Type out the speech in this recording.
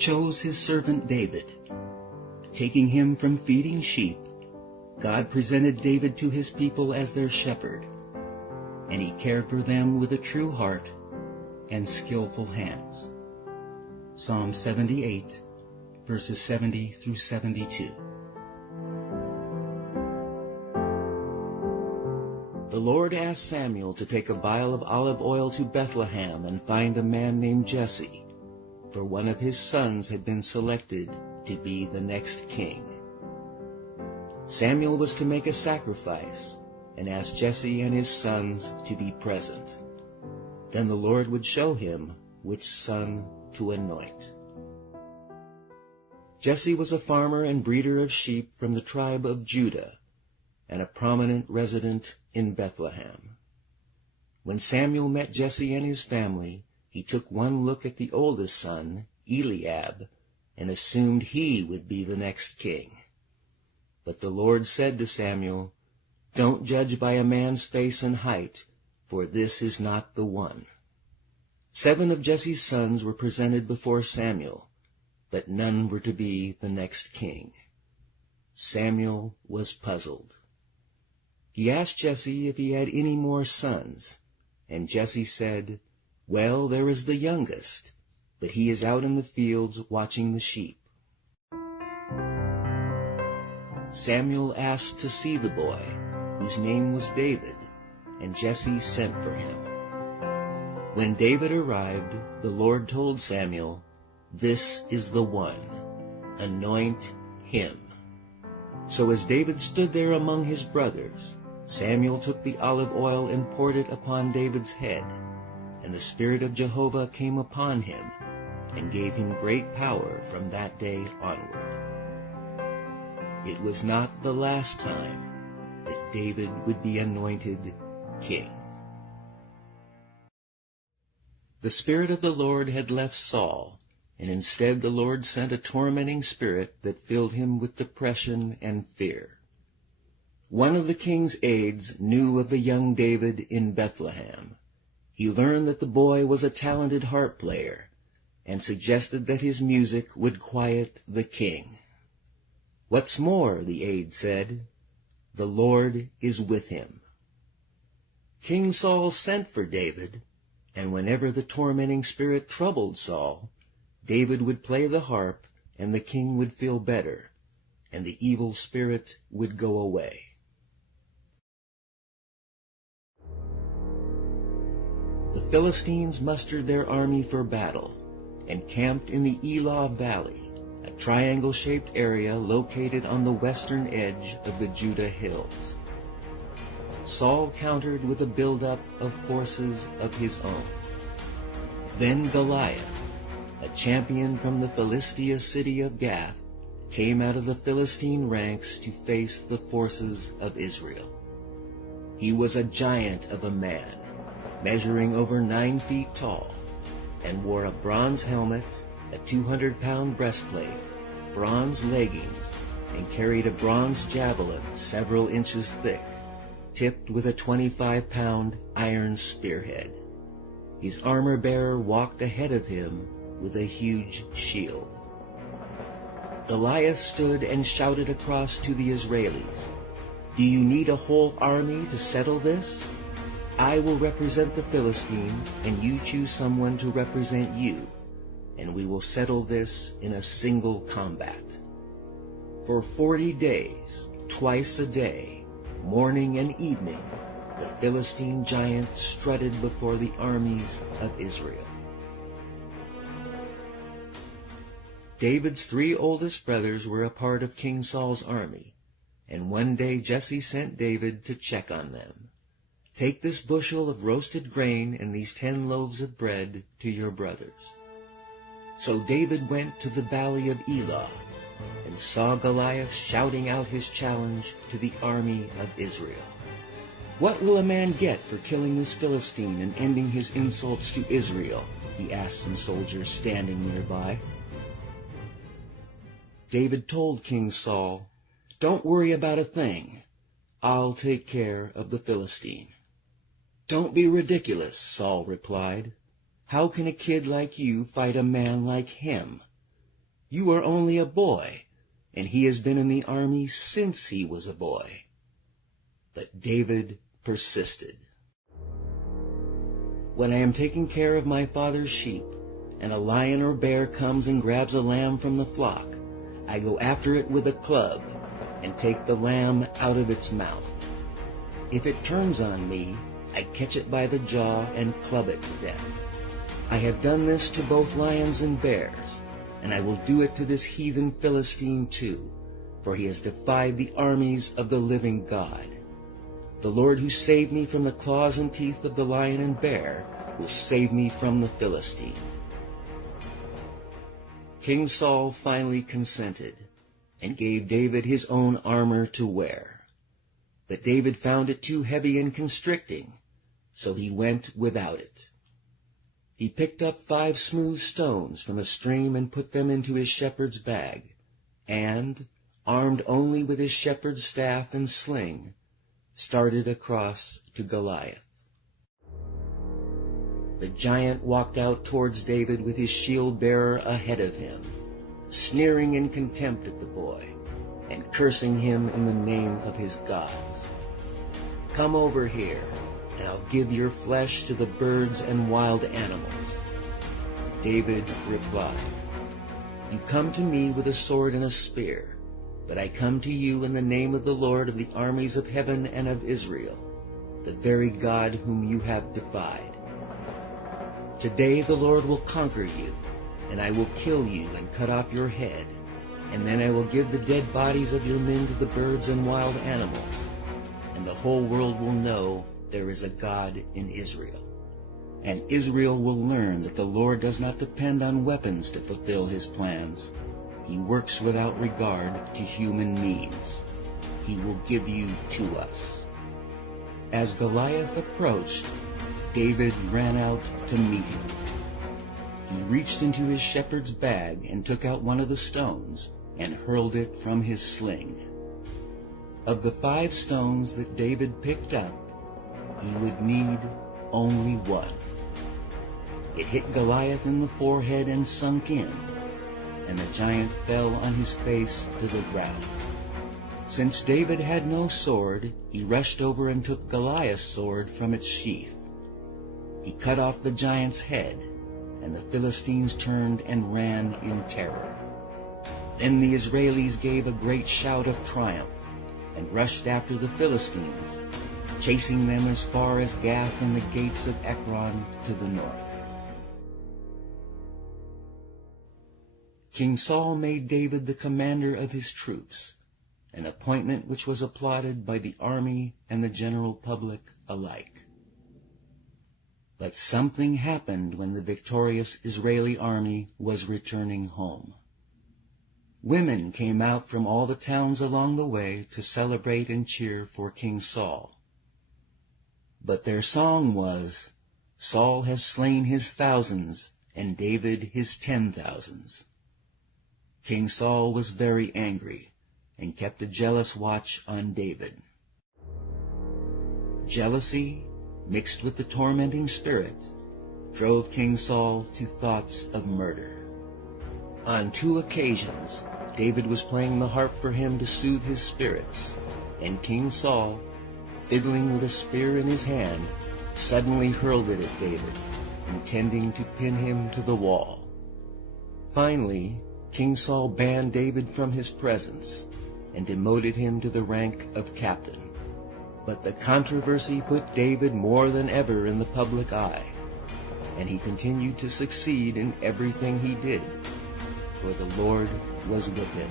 chose his servant David. Taking him from feeding sheep, God presented David to his people as their shepherd, and he cared for them with a true heart and skillful hands. Psalm 78, verses 70 through 72. The Lord asked Samuel to take a vial of olive oil to Bethlehem and find a man named Jesse, for one of his sons had been selected to be the next king. Samuel was to make a sacrifice and ask Jesse and his sons to be present. Then the Lord would show him which son to anoint. Jesse was a farmer and breeder of sheep from the tribe of Judah, and a prominent resident in Bethlehem. When Samuel met Jesse and his family, he took one look at the oldest son, Eliab, and assumed he would be the next king. But the Lord said to Samuel, "Don't judge by a man's face and height, for this is not the one." 7 of Jesse's sons were presented before Samuel, but none were to be the next king. Samuel was puzzled. He asked Jesse if he had any more sons, and Jesse said, "Well, there is the youngest, but he is out in the fields watching the sheep." Samuel asked to see the boy, whose name was David, and Jesse sent for him. When David arrived, the Lord told Samuel, "This is the one. Anoint him." So as David stood there among his brothers, Samuel took the olive oil and poured it upon David's head, and the Spirit of Jehovah came upon him and gave him great power from that day onward. It was not the last time that David would be anointed king. The Spirit of the Lord had left Saul, and instead the Lord sent a tormenting spirit that filled him with depression and fear. One of the king's aides knew of the young David in Bethlehem. He learned that the boy was a talented harp player, and suggested that his music would quiet the king. "What's more," the aide said, "the Lord is with him." King Saul sent for David, and whenever the tormenting spirit troubled Saul, David would play the harp, and the king would feel better, and the evil spirit would go away. The Philistines mustered their army for battle and camped in the Elah Valley, a triangle-shaped area located on the western edge of the Judah Hills. Saul countered with a buildup of forces of his own. Then Goliath, a champion from the Philistia city of Gath, came out of the Philistine ranks to face the forces of Israel. He was a giant of a man, measuring over 9 feet tall, and wore a bronze helmet, a 200-pound breastplate, bronze leggings, and carried a bronze javelin several inches thick, tipped with a 25-pound iron spearhead. His armor-bearer walked ahead of him with a huge shield. Goliath stood and shouted across to the Israelis, "Do you need a whole army to settle this? I will represent the Philistines, and you choose someone to represent you, and we will settle this in a single combat." For 40 days, twice a day, morning and evening, the Philistine giant strutted before the armies of Israel. David's 3 oldest brothers were a part of King Saul's army, and one day Jesse sent David to check on them. "Take this bushel of roasted grain and these 10 loaves of bread to your brothers." So David went to the valley of Elah and saw Goliath shouting out his challenge to the army of Israel. "What will a man get for killing this Philistine and ending his insults to Israel?" he asked some soldiers standing nearby. David told King Saul, "Don't worry about a thing. I'll take care of the Philistine." "Don't be ridiculous," Saul replied. "How can a kid like you fight a man like him? You are only a boy, and he has been in the army since he was a boy." But David persisted. "When I am taking care of my father's sheep, and a lion or bear comes and grabs a lamb from the flock, I go after it with a club and take the lamb out of its mouth. If it turns on me, I catch it by the jaw and club it to death. I have done this to both lions and bears, and I will do it to this heathen Philistine too, for he has defied the armies of the living God. The Lord who saved me from the claws and teeth of the lion and bear will save me from the Philistine." King Saul finally consented and gave David his own armor to wear. But David found it too heavy and constricting, so he went without it. He picked up 5 smooth stones from a stream and put them into his shepherd's bag, and, armed only with his shepherd's staff and sling, started across to Goliath. The giant walked out towards David with his shield-bearer ahead of him, sneering in contempt at the boy, and cursing him in the name of his gods. "Come over here, and I'll give your flesh to the birds and wild animals." David replied, "You come to me with a sword and a spear, but I come to you in the name of the Lord of the armies of heaven and of Israel, the very God whom you have defied. Today the Lord will conquer you, and I will kill you and cut off your head, and then I will give the dead bodies of your men to the birds and wild animals, and the whole world will know there is a God in Israel. And Israel will learn that the Lord does not depend on weapons to fulfill his plans. He works without regard to human means. He will give you to us." As Goliath approached, David ran out to meet him. He reached into his shepherd's bag and took out one of the stones and hurled it from his sling. Of the 5 stones that David picked up, he would need only one. It hit Goliath in the forehead and sunk in, and the giant fell on his face to the ground. Since David had no sword, he rushed over and took Goliath's sword from its sheath. He cut off the giant's head, and the Philistines turned and ran in terror. Then the Israelis gave a great shout of triumph and rushed after the Philistines, chasing them as far as Gath and the gates of Ekron to the north. King Saul made David the commander of his troops, an appointment which was applauded by the army and the general public alike. But something happened when the victorious Israeli army was returning home. Women came out from all the towns along the way to celebrate and cheer for King Saul. But their song was, "Saul has slain his thousands, and David his 10,000s." King Saul was very angry and kept a jealous watch on David. Jealousy, mixed with the tormenting spirit, drove King Saul to thoughts of murder. On 2 occasions, David was playing the harp for him to soothe his spirits, and King Saul, fiddling with a spear in his hand, suddenly hurled it at David, intending to pin him to the wall. Finally, King Saul banned David from his presence and demoted him to the rank of captain. But the controversy put David more than ever in the public eye, and he continued to succeed in everything he did, for the Lord was with him.